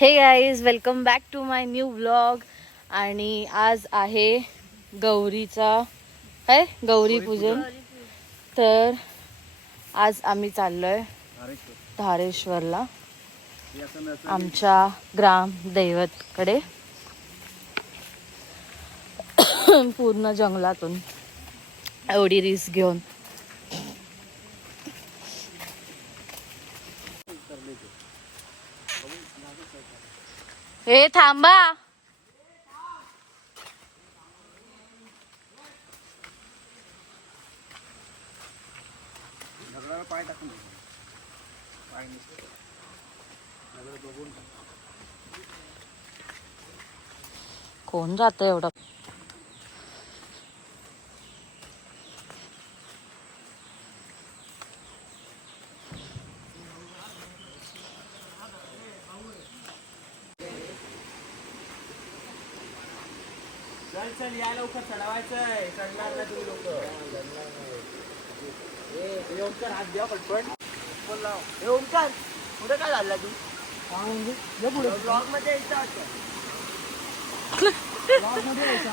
हे guys, welcome back to my new vlog. आणि आज आहे गौरीचा गौरी पूजन. तर आज आम्ही चाललोय धारेश्वरला, आमच्या ग्राम दैवतकडे. पूर्ण जंगलातून एवढी रिस्क घेऊन. हे थांबा. कोण जात एवढं? चल चल या लवकर चढवायचंय. चढणार ना तुम्ही लोक. हे ओमकार हात द्या पटपट. फोन लाव. हे ओमकार पुढे काय झाला तू? ब्लॉग मध्ये यायचं होतं. ब्लॉग मध्ये यायचं.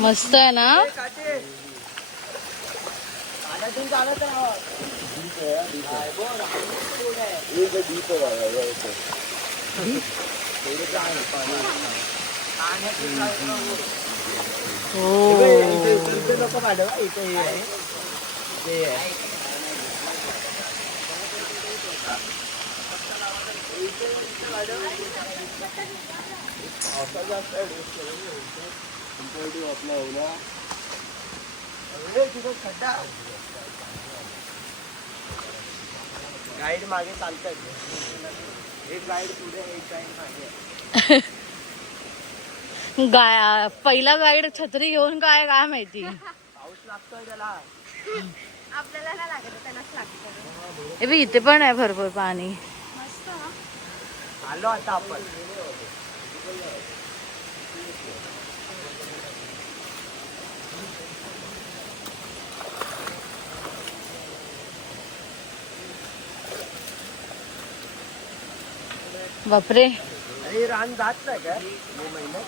मस्त आहे ना? लोक पाठवा इथे. गाईड मागे चालतात. एक गाईड पुढे, एक गाईड मागे. पहिला गाईड छत्री घेऊन काय माहिती. पाऊस लागतोय त्याला. आपल्याला नाही लागत, त्यालाच लागतं. हे बी इथे पण आहे भरपूर पाणी. मस्त. आलो आता आपण. बापरे, अरे रान जात नाही का मे महिन्यात?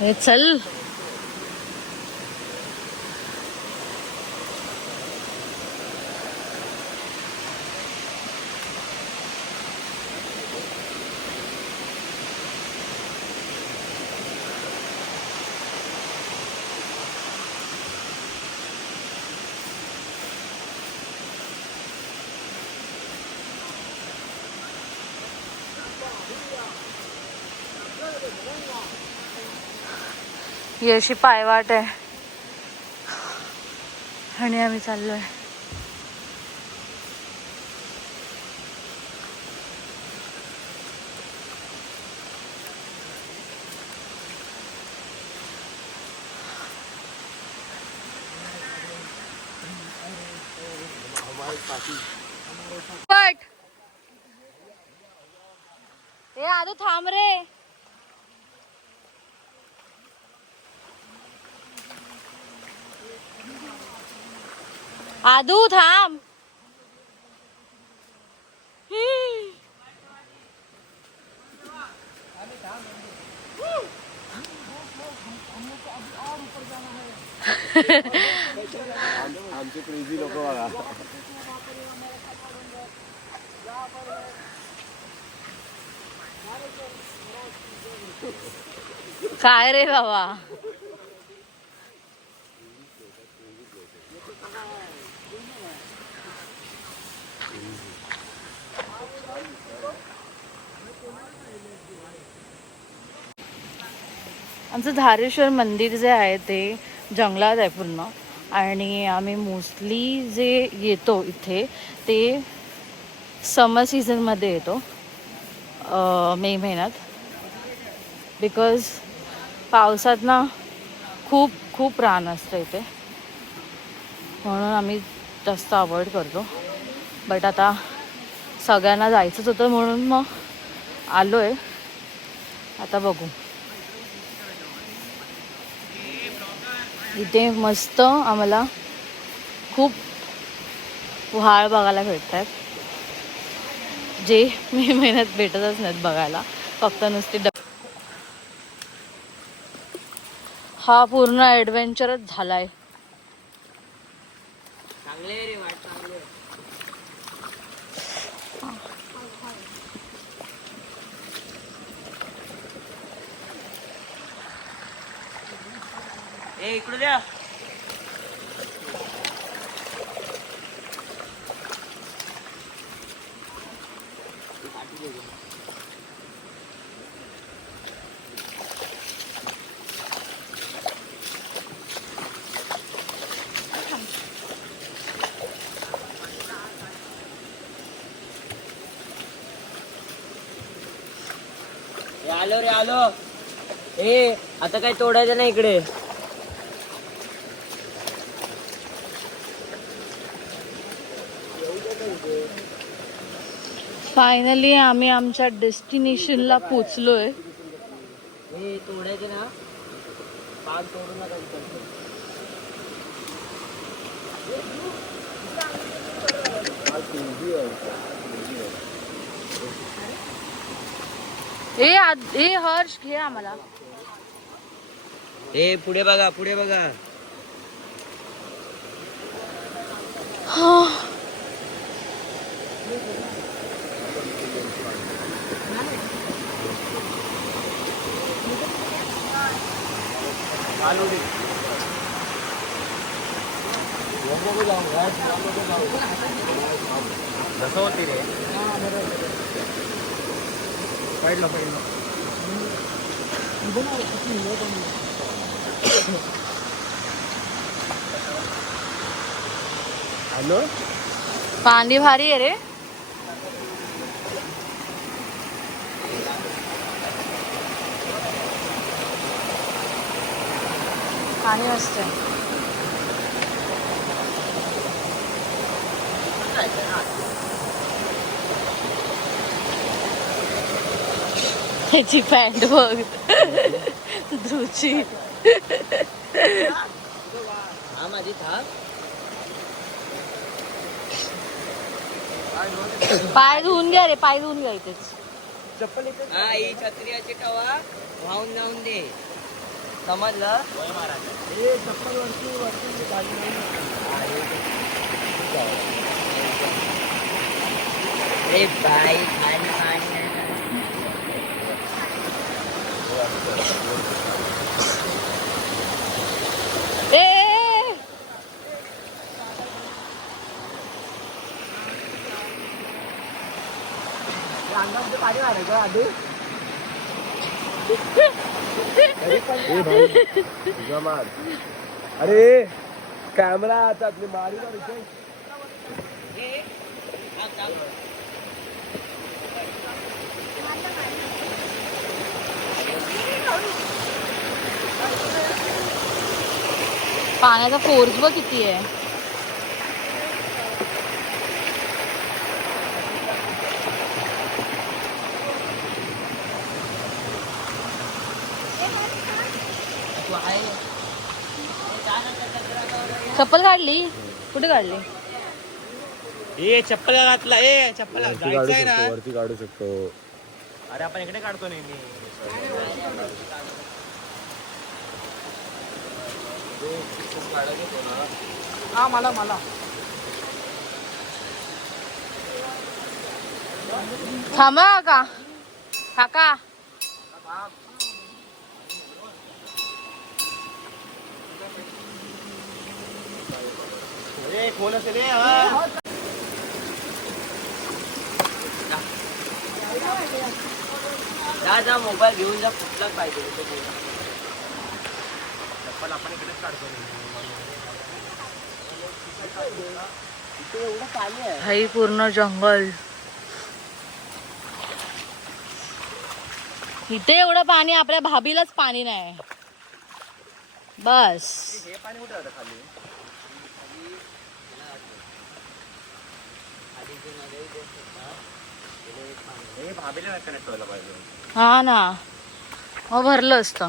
हे चल. ही अशी पायवाट आहे आणि आम्ही चाललोय. पट हे आदू थांब रे. आदू थांब. आमचे क्रेझी लोक बघा. काय रे बाबा. आमचं धारेश्वर मंदिर जे आहे ते जंगलात आहे पूर्ण. आणि आम्ही मोस्टली जे येतो इथे ते समर सीझनमध्ये येतो, मे महिन्यात. बिकॉज पावसात ना खूप खूप रान असतं इथे, म्हणून आम्ही जास्त अवॉइड करतो. बट आता सगळ्यांना जायचंच होतं म्हणून मग आलो आहे. आता बघू. इथे मस्त आम्हाला खूप व्हाळ बघायला भेटत आहेत, जे मे महिन्यात भेटतच नाहीत बघायला. फक्त नुसती हा पूर्ण ॲडव्हेंचरच झालाय. चांगले रे वाट चांगले. ए इकडे द्या. आलो रे आलो. ए आता काय तोडायचं नाही इकडे. फायनली आम्ही आमच्या डेस्टिनेशनला पोचलोय. हे तोडायचे ना, पान तोडू नका. ए हर्ष घे आम्हाला. ए पुढे बघा पुढे बघा. कसं होती रे. पाहिलं हॅलो. पाणी भारी आहे रे. पाणी मस्त आहे. त्याची पॅन्ट बघ ध्रुवची. हा माझी था. पाय धुवून घ्या रे, पाय धुवून घ्या इथेच. चप्पल इथे. हा ही छत्रीची टवा वाहून जाऊन दे, समजलं. ए चप्पल वरती वरती खाली ए बाई खाली पाणी. अंगामध्ये पाणी मारायचं आधी. अरे कॅमेरा आता आपली मारी पाण्याचा फोर्स बघ किती आहे. चप्पल काढली? कुठे काढली? ए चप्पल घातला. ए चप्पल जायचंय ना वरती काढू शकतो. अरे आपण इकडे काढतो नेहमी. हा मला थांबा का काका. खोल असेल. जा मोबाईल घेऊन जा, कुठलाच पाहिजे चप्पल आपण इकडेच काढतो. भाई पूर्ण जंगल. इथे एवढं पाणी, आपल्या भाभीलाच पाणी नाही. बस हे पाणी कुठे होतं खाली? हे भाभीला कनेक्ट व्हायला पाहिजे. हा ना, मग भरलं असतं.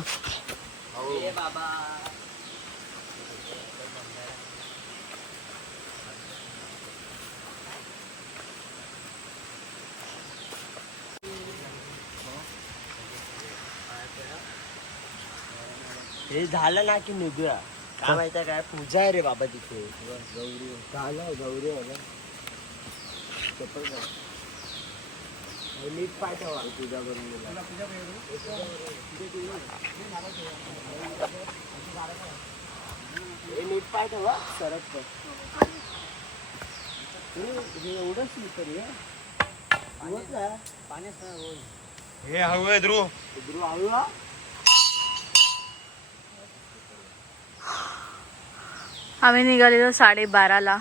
ए बाबा हे झालं ना की निघूया. काय माहिती काय पूजा आहे रे बाबा तिथे. गौरी झालं, गौरी आहे ना. चप्पल घाल. हे नीट पाय ठेवा पूजा करून गेला. हे नीट पाय ठेवा सरक कर. हे एवढंच लिटर आहे पाण्यात. हे हळू आहे ध्रुव. ध्रुव हळू हा. आम्ही निघालेलो 12:30ला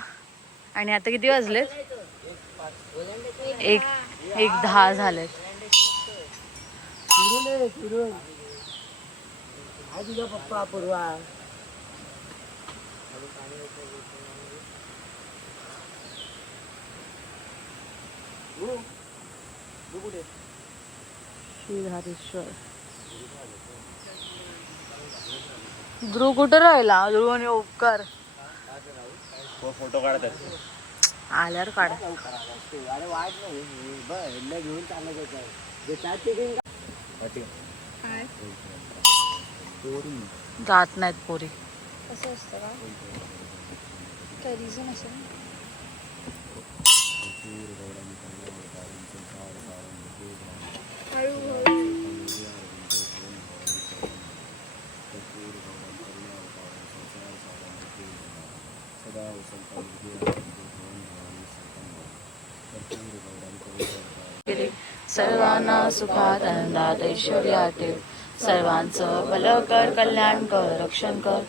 आणि आता किती वाजलेत? 1:10 झालेत. फिरून हा तुझा पप्पा पूर्वा. श्रीधारेश्वर. ध्रुव कुठं राहिला? ध्रुव आणि ओपकार फोटो काढतात. आल्यावर काढ. अरे वाट नाही घेऊन चाललं. जात नाहीत पोरी. कसं असतं का? काय रिझन असेल? सर्वांना सुखात आनंदात ऐश्वर्यात ठेव. सर्वांचं भलं कर, कल्याण कर, रक्षण कर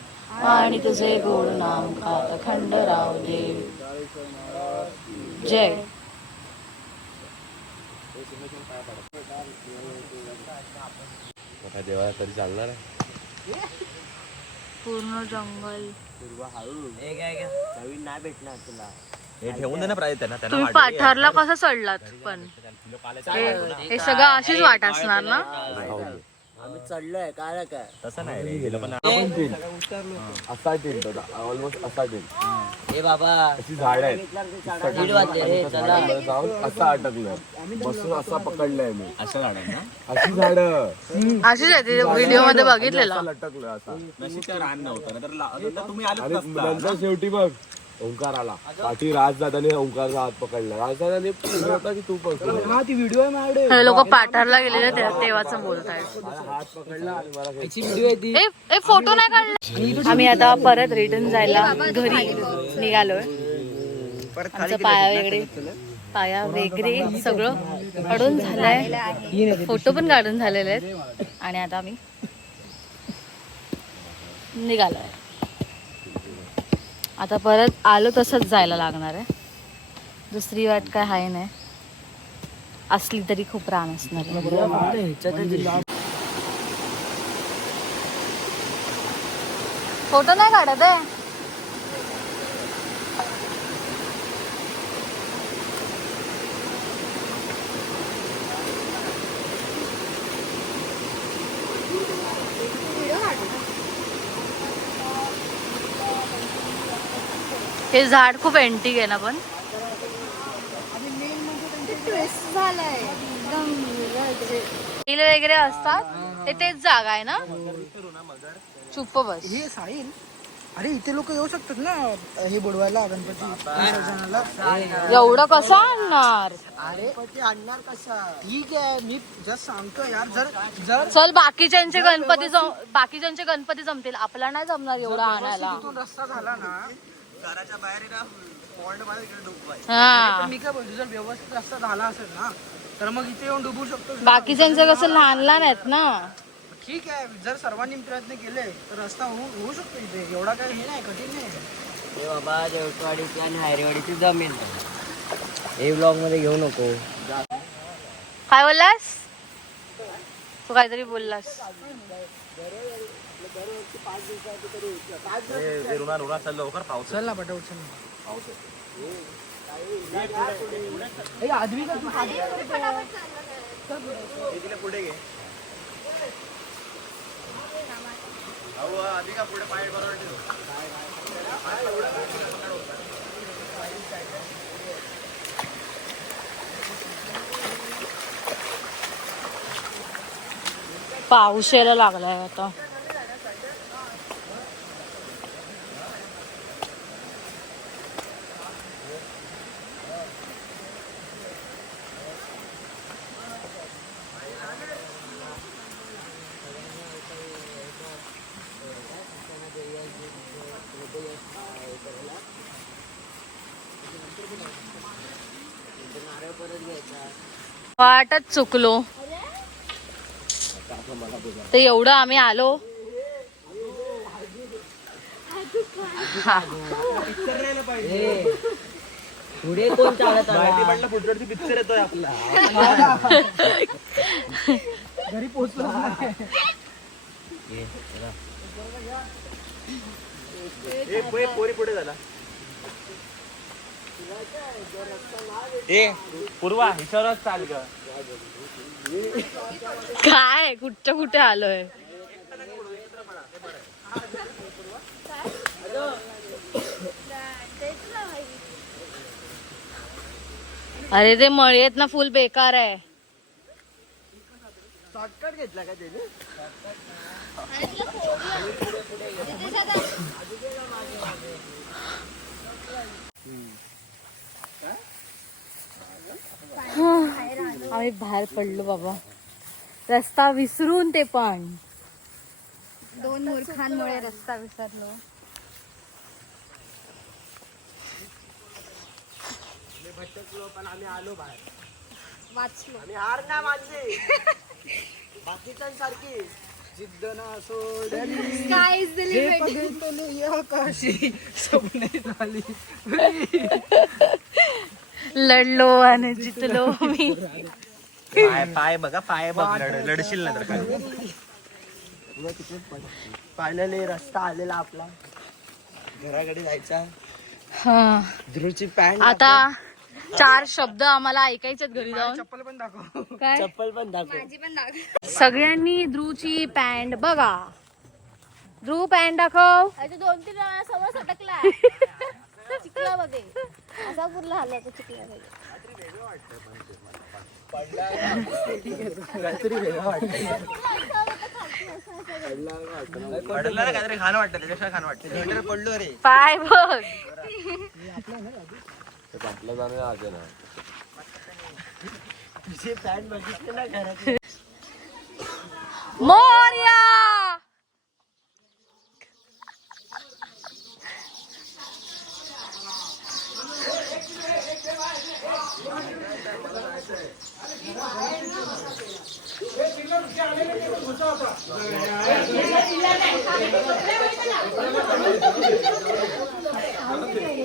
आणि तुझे गोड नाम खात खंडराव देव. जय. देवा तरी चालणार आहे. पूर्ण जंगल. हे काय नवीन नाही भेटणार तुला. हे ठेवून दे ना प्राईज त्यांना. तुम्ही पाठारला कसं चढलात पण? हे सगळं अशीच वाट असणार ना? आम्ही चढलोय काय काय. तसं नाही रे, गेलं पण असा टेन ऑलमोस्ट असा टेन. हे बाबा अशी झाड आहेत. दीड वाजले रे चला. जाऊन असं अटकलंय बसून असा पकडलाय मी. असं झाड ना. अशी झाड अशीच आहे व्हिडिओ मध्ये बघितलेला. लटकलं असा. नशीब त्या रान नव्हतं नंतर तुम्ही आले आणि नंतर शेवटी बघ ओंकार आला. पाठी राजदादाने ओंकारचा हात पकडला. राजदादाने होता की तू पकडला. ती व्हिडिओ आहे माझ्याकडे. हे लोक पाठारला गेलेले तेव्हाच बोलतायत. हात पकडला आणि मला व्हिडिओ आहे ती. ए फोटो नाही काढले. आम्ही आता परत रिटर्न जायला घरी निघालोय. आमचा पाया वगैरे सगळं काढून झालंय. फोटो पण काढून झालेले आहेत आणि आता आम्ही निघालोय. आता परत आलो तसंच जायला लागणार आहे. दुसरी वाट काय आहे नाही. असली तरी खूप रान असणार आहे. फोटो नाही काढत आहे. हे झाड खूप एंटिक आहे ना पण. झालंय हिल वगैरे असतात तेच जागा आहे ना. चुप्प बस. हे साहिल, अरे इथे लोक येऊ शकतात ना हे बुडवायला गणपती विसर्जनाला. एवढं कसं आणणार? अरे पण ते आणणार कसा? ठीक आहे मी जस्ट सांगतो यार. जर जर चल बाकीच्यांचे गणपती जमतील, आपला नाही जमणार एवढं आणायला. इथून रस्ता झाला ना घराच्या बाहेर आहे ना पॉइंट मध्ये इकडे डुबवायचं. हा तर मी काय बोलतो, जर व्यवस्थित रस्ता झाला असेल ना तर मग इथे येऊन डुबू शकतो. बाकीच्यांचं कसं लहान लहान आहेत ना. ठीक आहे, जर सर्वांनी प्रयत्न केले तर रस्ता होऊ शकतो इथे. एवढा काय हे नाही, कठीण नाही. हे बाबा देवटवाडीची आणि हायरेवाडीची जमीन हे ब्लॉग मध्ये घेऊ नको. काय बोललास? तू काहीतरी बोललास. रुणा चल लवकर पाऊस चल ना पटापट चल ना. पाऊस ए, आदमी का तू तिला पुढे घे. आधी का पुढे पाय बरोबर ठेव. पाऊस यायला लागलाय आता. वाटच चुकलो ते एवढं आम्ही आलो. पुढे कोण चालत माहिती पडलं पुढची पिक्चर येतोय आपला. घरी पोहोचलो. पोरी पुढे झाला. ए पूर्वा हिच्यावरच चाल ग. काय कुठे आलोय. अरे ते मळीत ना फुल बेकार आहे. शॉर्टकट घेतला का त्याने. आम्ही बाहेर पडलो बाबा. रस्ता विसरून ते पण 2 मूर्खांमुळे रस्ता विसरलो. भटकलो पण आम्ही आलो बाहेर. वाचलो. आम्ही हार ना मानली. बाकीच्यांसारखी जिद्द ना सोडली. Sky is the limit. बघितलो या काशी स्वप्ने झाली. लढलो आणि जितलो मी. पाय बघा पाय बघ. लढशील ना तर काय. फायनली रस्ता आलेला आपला घराकडे जायचा. हा ध्रुवची पॅन्ट आता 4 शब्द आम्हाला ऐकायचेत घरी जाऊन. चप्पल पण दाखव. काय चप्पल पण दाखव. माझी पण दाखव. सगळ्यांनी ध्रुवची पॅन्ट बघा. ध्रुव पॅन्ट दाखव. 2-3 वेळा समोर अटकला. चिखलामध्ये असा पुरला आला तो चिखलामध्ये. काहीतरी वेगळं वाटतं. पडलं ना काहीतरी खाणं वाटतं. त्याच्याशिवाय खाणं वाटतं. थिएटर पडलो रे. पाय बघ. आपलं जाणं आजे ना. तुझे पॅन्ट बघितले ना घरात. मोरया.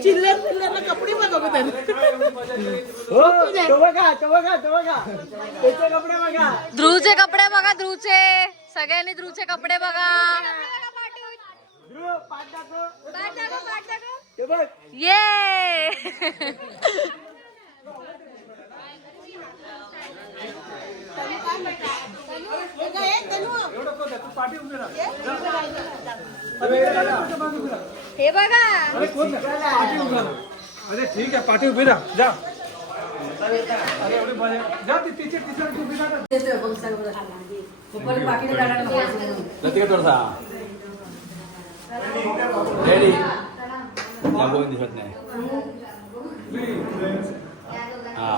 चिल्लर कपडे बघा ध्रुवचे कपडे बघा. ध्रुवचे सगळ्यांनी ध्रुवचे कपडे बघा. ये हे बघा. अरे ठीक आहे पाठी उभी राहा. जा जा तिचे थोडसा रेडी लागून दिसत नाही. हा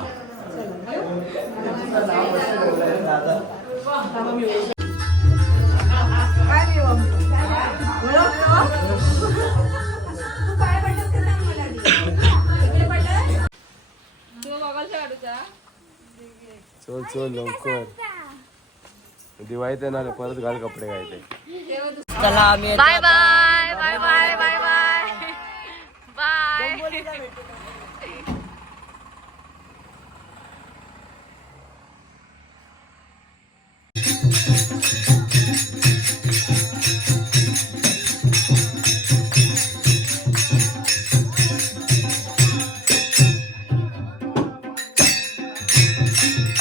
चल चल लवकर. दिवाळीत येणार परत घाल कपडे घालते. चला आम्ही bye bye bye bye bye bye bye. आहे